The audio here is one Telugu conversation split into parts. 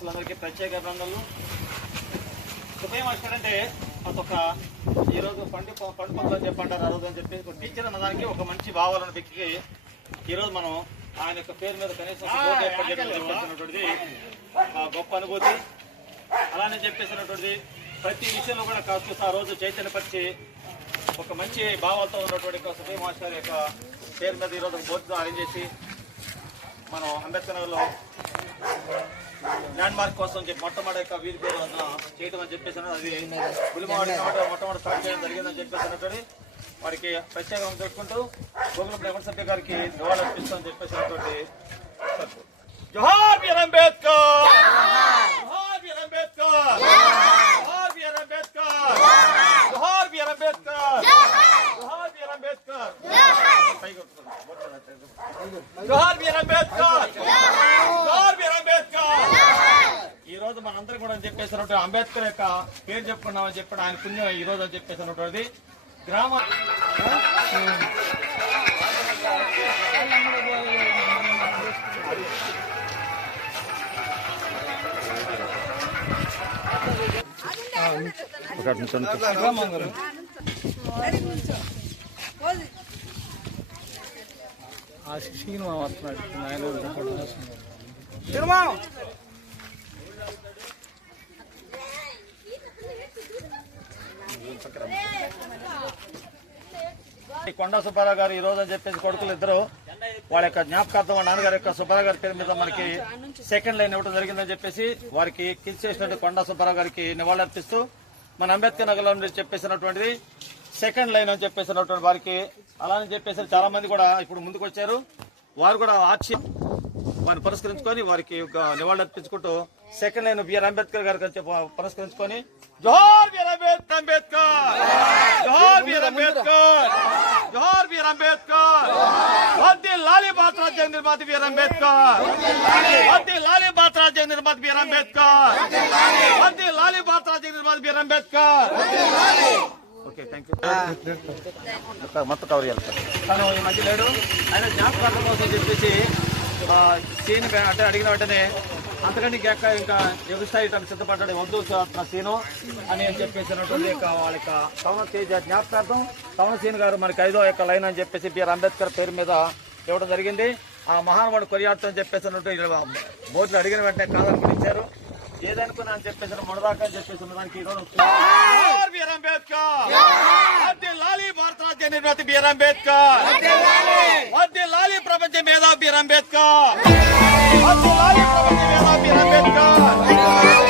అందరికీ ప్రత్యేక అభినందనలు. ఉదయం వచ్చారంటే అదొక ఈరోజు పండు పండు పండుగ అని చెప్పంటారు ఆ రోజు అని చెప్పి ఒక టీచర్ అన్నదానికి ఒక మంచి భావాలను వ్యక్తికి ఈరోజు మనం ఆయన యొక్క పేరు మీద కనీసం గొప్ప అనుభూతి. అలానే చెప్పేసినటువంటిది ప్రతి విషయంలో కూడా కాస్త ఆ రోజు చైతన్యపరిచి ఒక మంచి భావాలతో ఉన్నటువంటి సుభయ మాస్టర్ యొక్క పేరు మీద ఈరోజు బోర్డు అరేంజ్ చేసి మనం అంబేద్కర్ నగర్లో ల్యాండ్ మార్క్ కోసం చెప్పి మొట్టమొదటి యొక్క వీధి పేరు చేయటం అని చెప్పేసి అది పులిమాడి మొట్టమొదటి స్టార్ట్ చేయడం జరిగిందని చెప్పేసి అన్నటువంటి వారికి ప్రత్యేకంగా తెలుసుకుంటూ గోగులం రెవెన్ సభ్య గారికి నివాళులు అర్పిస్తామని చెప్పేసి అన్నటువంటి జోహార్ అంబేద్కర్! జోహార్! అంబేద్కర్! జోహార్! అంబేద్కర్! అంబేద్కర్! జోహార్ బిఆర్ అంబేద్కర్! పైకి వస్తుంది. జోహార్ బిఆర్ అంబేద్కర్! జోహార్ బిఆర్ అంబేద్కర్! ఈ రోజు మనందరం కూడా చెప్పేసినట్టు అంబేద్కర్ యొక్క పేరు చెప్పుకున్నామని చెప్పి ఆయన పుణ్యం ఈ రోజు అని చెప్పేసినటువంటిది. గ్రామ ఆ సినిమా వస్తున్నాడు ఆయన ఈ కొండా సుబ్బారావు గారు ఈ రోజు అని చెప్పేసి కొడుకులు ఇద్దరు వాళ్ళ యొక్క జ్ఞాపకార్థం నాన్నగారి యొక్క సుబ్బారావు గారి పేరు మీద మనకి సెకండ్ లైన్ ఇవ్వడం జరిగిందని చెప్పేసి వారికి కిల్ చేసినట్టు కొండా సుబ్బారావు గారికి నివాళులర్పిస్తూ మన అంబేద్కర్ నగర్లో నుండి చెప్పేసినటువంటిది సెకండ్ లైన్ అని చెప్పేసినటువంటి వారికి అలానే చెప్పేసి చాలా మంది కూడా ఇప్పుడు ముందుకు వచ్చారు. వారు కూడా ఆర్చి వారిని పురస్కరించుకొని వారికి ఒక నివాళులు అర్పించుకుంటూ second line B R Ambedkar గారికి పురస్కరించుకొని జోహార్ బిఆర్ అంబేద్కర్ అంబేద్కర్! జోహార్ బిఆర్ అంబేద్కర్! జోహార్ బిఆర్ అంబేద్కర్! వద్ది లాలి భారత నిర్మాత బిఆర్ అంబేద్కర్! వద్ది లాలి భారత రాజ్యాంగ నిర్మాత బిఆర్ అంబేద్కర్! వద్ది లాలి భారత నిర్మాత B R Ambedkar! Okay thank you మొత్తం కవర్ చేయాలి. తను ఈ మధ్య లేడు. ఆయన జ్ఞాపకార్థం కోసం చెప్పేసి సీన్ అంటే అడిగిన వెంటనే అంతకంటే ఇంకా ఇంకా ఎగుస్తాయి తను సిద్ధపడ్డాడు వద్దు సీను అని చెప్పేసినటువంటి వాళ్ళ యొక్క కవన తేజ జ్ఞాపకార్థం. కవన సీన్ గారు మనకి ఐదో యొక్క లైన్ అని చెప్పేసి బిఆర్ అంబేద్కర్ పేరు మీద ఇవ్వడం జరిగింది. ఆ మహానుభావుడు కొరియాడుతో అని చెప్పేసినట్టు బోర్డులు అడిగిన వెంటనే కాదని ఇచ్చారు. ఏదనుకున్నా అని చెప్పేసి మొదదాకా అని చెప్పేసి ఉన్నదానికి ఈ రోజు బిఆర్ అంబేద్కర్. లాలి భారత రాజ్య నిర్మాత బిఆర్ అంబేద్కర్. వద్దే లాలి. ప్రపంచ మేధా బిఆర్ అంబేద్కర్. వద్దే లాలి ప్రపంచ మేధా బిఆర్ అంబేద్కర్.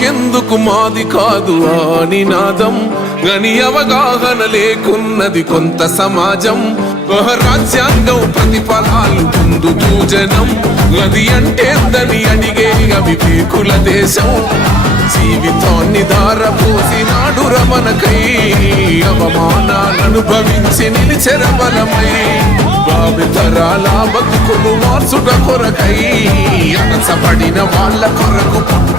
మాకెందుకు మాది కాదు ఆ నినాదం గని అవగాహన లేకున్నది కొంత సమాజం. రాజ్యాంగం ప్రతిఫలాలు పొందుతూ జనం గది అంటేందని అడిగే అవివేకుల దేశం. జీవితాన్ని దారపోసినాడు రమణకై అవమానాలు అనుభవించి నిలిచెర బలమై. భావితరాల బతుకులు మార్చుట కొరకై అనసపడిన వాళ్ళ కొరకు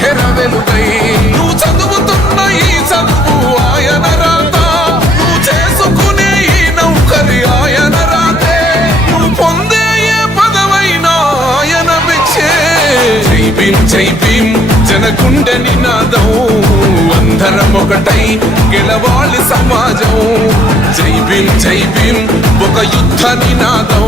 భీం జై భీం జనకుండె నినాదం అందరం ఒకటై గెలవాలి సమాజం. జై భీం జై భీం ఒక యుద్ధ నినాదం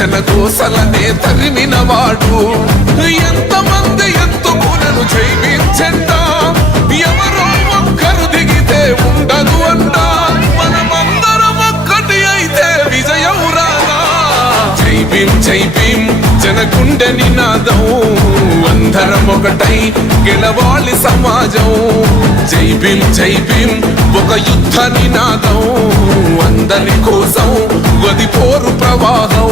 పీడిత జన కోసలనే తరిమిన వాడు ఎంతమంది ఎంతుకులను జైవించండా ఎవరో ఒక్కరు దిగితే ఉండదు అంట. మనమందరం ఒక్కటి అయితే విజయం రాదా జై భీం జై భీం జనకుండె నినాదం. అందరం ఒకటై గెలవాలి సమాజం. జై భీం జై భీం ఒక యుద్ధ నినాదం. అందరి కోసం గది పోరు ప్రవాహం.